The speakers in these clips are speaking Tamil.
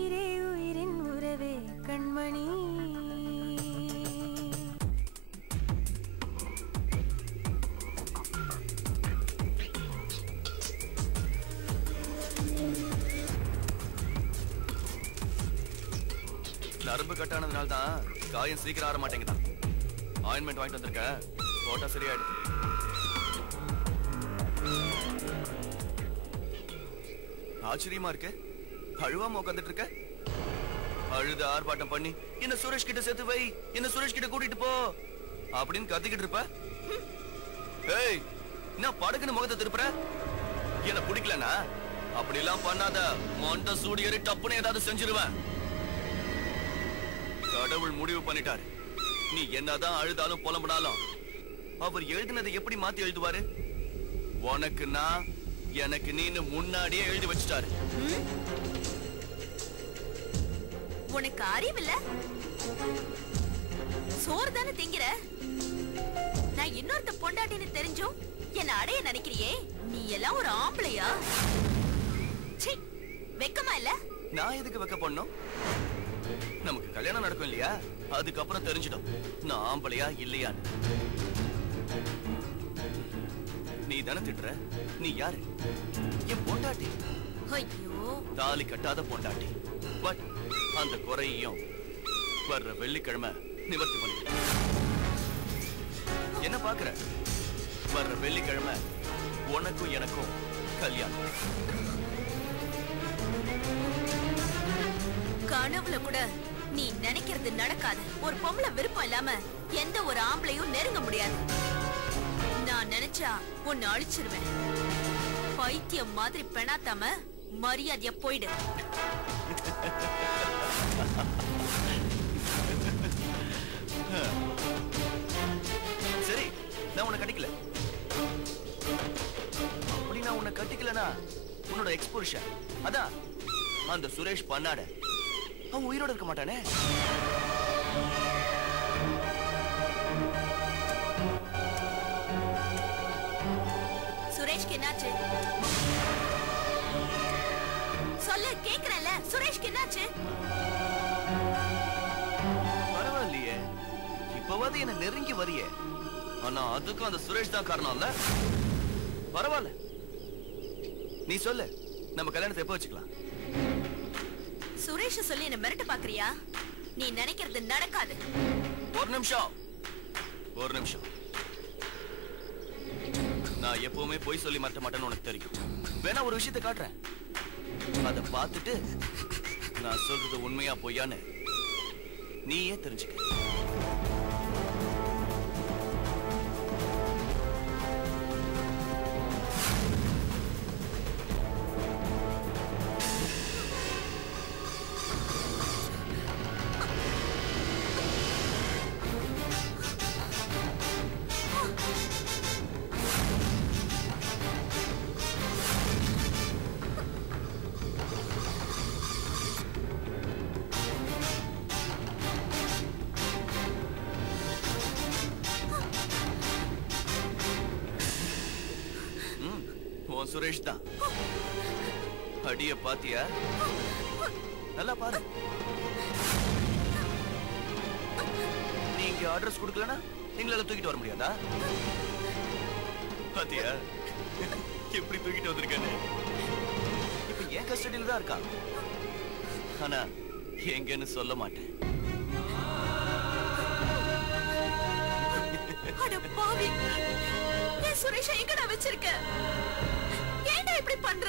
உயிரின் உறவே கண்மணி நரம்பு கட்டானதுனால தான் காயம் சீக்கிரம் ஆற மாட்டேங்குதான். ஆயின்மெண்ட் வாங்கிட்டு வந்திருக்க, போட்டா சரியாயிடும். ஆச்சரியமா இருக்கு, அழுவாம உட்காந்துட்டு இருக்க. அழுது ஆர்ப்பாட்டம் பண்ணி என்ன சுரேஷ் கிட்ட சேர்த்து வை, என்ன சுரேஷ் கிட்ட கூட்டிட்டு போ அப்படின்னு கத்திக்கிட்டு இருப்ப. ஏய், நான் படகுன்னு முகத்தை திருப்புற. என்ன பிடிக்கலனா அப்படி எல்லாம் பண்ணாத, மொண்ட சூடியறி டப்புன்னு ஏதாவது செஞ்சிருவேன். கடவுள் முடிவு பண்ணிட்டாரு, நீ என்னதான் அழுதாலும் புலம்புனாலும் அவர் எழுதினதை எப்படி மாத்தி எழுதுவாரு? உனக்கு நான், எனக்கு நீன்னு முன்னாடியே எழுதி வச்சுட்டாரு. உனக்கு அறிவில்ல? சோறு தானே திங்கிற. நான் இன்னொருத்த பொண்டாட்டின்னு தெரிஞ்சும் என்ன அடைய நினைக்கிறியே, நீ எல்லாம் ஒரு ஆம்பளையா? வெக்கமா இல்ல? நான் எதுக்கு வெக்க பண்ணும்? நமக்கு கல்யாணம் நடக்கும் இல்லையா, அதுக்கப்புறம் தெரிஞ்சிடும் நான் ஆம்பளையா இல்லையான்னு. நீ தானே திட்டுற. நீ யாரு? என் பொண்டாட்டி. ஐயோ, தாலி கட்டாத பொண்டாட்டி. பட் அந்த குறையையும் வர்ற வெள்ளிக்கிழமை நிவர்த்தி பண்ணி. என்ன பாக்குற? வர்ற வெள்ளிக்கிழமை உனக்கும் எனக்கும் கல்யாணம். கனவுல கூட நீ நினைக்கிறது நடக்காது. ஒரு பொம்பளை விருப்பம் இல்லாம எந்த ஒரு ஆம்பளையும் நெருங்க முடியாது. நான் நினைச்சா உன்னை அழிச்சிருவேன். பைத்தியம் மாதிரி பெணாத்தாம மரியாதையா போயிடு. சரி, நான் உன்னை கட்டிக்கல. அப்படி நான் உன்னை கட்டிக்கலனா உன்னோட எக்ஸ்போஷன் அதான் அந்த சுரேஷ் பண்ணாட, அவன் உயிரோட இருக்க மாட்டானே. சுரேஷ்க்கு என்னாச்சு சொல்லு, கேக்குறல. சுரேஷ்க்கு என்னாச்சு? பரவாயில்லையே, இப்பவாது என்ன நெருங்கி வரியே. ஆனா அதுக்கும் அந்த சுரேஷ் தான் காரணம் இல்ல. பரவாயில்ல, நீ சொல்லு, நம்ம கல்யாணத்தை எப்ப வச்சுக்கலாம்? சுரேஷ சொல்லி என்ன மிரட்ட பாக்குறியா? நீ நினைக்கிறது நடக்காது. ஒரு நிமிஷம், ஒரு நிமிஷம். நான் எப்பவுமே பொய் சொல்லி மாட்ட மாட்டேன்னு உனக்கு தெரியும். வேணா ஒரு விஷயத்தை காட்டுறேன், அதை பார்த்துட்டு நான் சொல்றது உண்மையா பொய்யான்னு நீயே தெரிஞ்சுக்க. சுரேஷ் தான். அடிய பாத்தியா? நல்லா பாரு. நீங்க அட்ரஸ் கொடுக்கலனா எங்களால தூக்கிட்டு வர முடியாதா? பாத்தியா எப்படி தூக்கிட்டு வந்திருக்கானே. இப்ப என் கஸ்டடியில தான் இருக்கா, ஆனா எங்கன்னு சொல்ல மாட்டேன். அட பாவி, என் சுரேஷ எங்கடா வச்சிருக்க? ஏன்டா இப்படி பண்ற?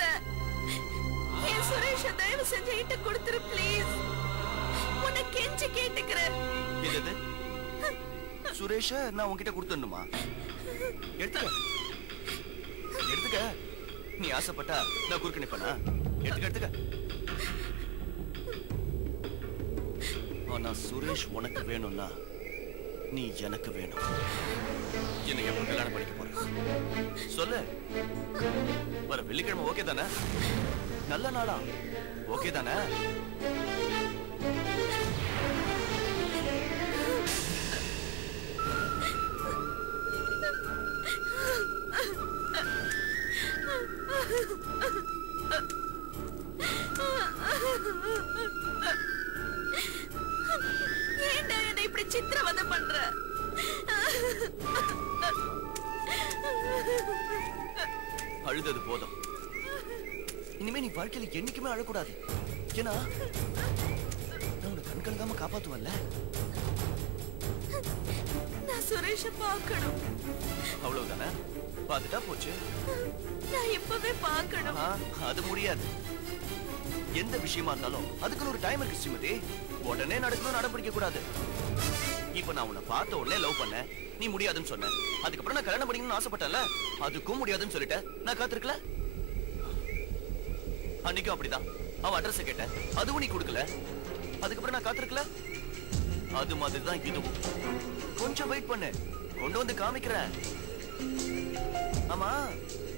என் சுரேஷ தயவு செஞ்சு கிட்ட கொடுத்துரு ப்ளீஸ். உன்னை கெஞ்சி கேட்டுக்கிறேன். என்னது? சுரேஷ நான் உன்கிட்ட கொடுத்துடணுமா? எடுத்துக்க, எடுத்துக்க. நீ ஆசைப்பட்டா நான் குறுக்க நிப்பனா? எடுத்துக்க, எடுத்துக்க. ஆனா சுரேஷ் உனக்கு வேணும்னா நீ எனக்கு வேணும். என்ன எப்ப கல்யாணம் பண்ணிக்க போற? சொல்லு. வர வெள்ளிக்கிழமை ஓகே தானே? நல்ல நாளா ஓகே தானே? அழுதது போதும். இனிமே நீ வாழ்க்கையில என்னைக்குமே அழக்கூடாது. ஏன்னா நான் உன்னை கண் கலங்காம காப்பாத்துவல்ல. நான் சுரேஷ பார்க்கணும். அவ்வளவுதானே? பார்த்துட்டா போச்சு. நான் இப்பவே பார்க்கணும். அது முடியாது. எந்த விஷயமா இருந்தாலும் அதுக்குன்னு ஒரு டைம் இருக்கு ஸ்ரீமதி. உடனே நடக்கணும்னு அடம் பிடிக்க கூடாது. இப்ப நான் உன்னை பார்த்த உடனே லவ் பண்ண, நீ முடியாதுன்னு சொன்ன. அதுக்கப்புறம் நான் கல்யாணம் பண்ணிக்கணும்னு ஆசைப்பட்டேன்ல, அதுக்கும் முடியாதுன்னு சொல்லிட்டேன். நான் காத்திருக்கல. அன்னைக்கும் அப்படிதான். அவ அட்ரஸ் கேட்டேன், அதுவும் நீ கொடுக்கல. அதுக்கப்புறம் நான் காத்திருக்கல. அது மாதிரிதான் இதுவும். கொஞ்சம் வெயிட் பண்ணு, கொண்டு வந்து காமிக்கிறேன். ஆமா,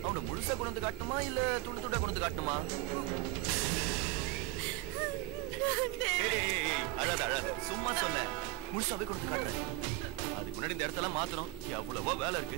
அவனை முழுசா கொண்டு வந்து காட்டணுமா இல்ல துண்டு துண்டா கொண்டு வந்து காட்டணுமா? அழாத அழாத, சும்மா சொன்னேன். முழுசாவே கொண்டு வந்து காட்டுறேன். அதுக்கு முன்னாடி இந்த இடத்தெல்லாம் மாத்தணும். எவ்வளவோ வேலை இருக்கு.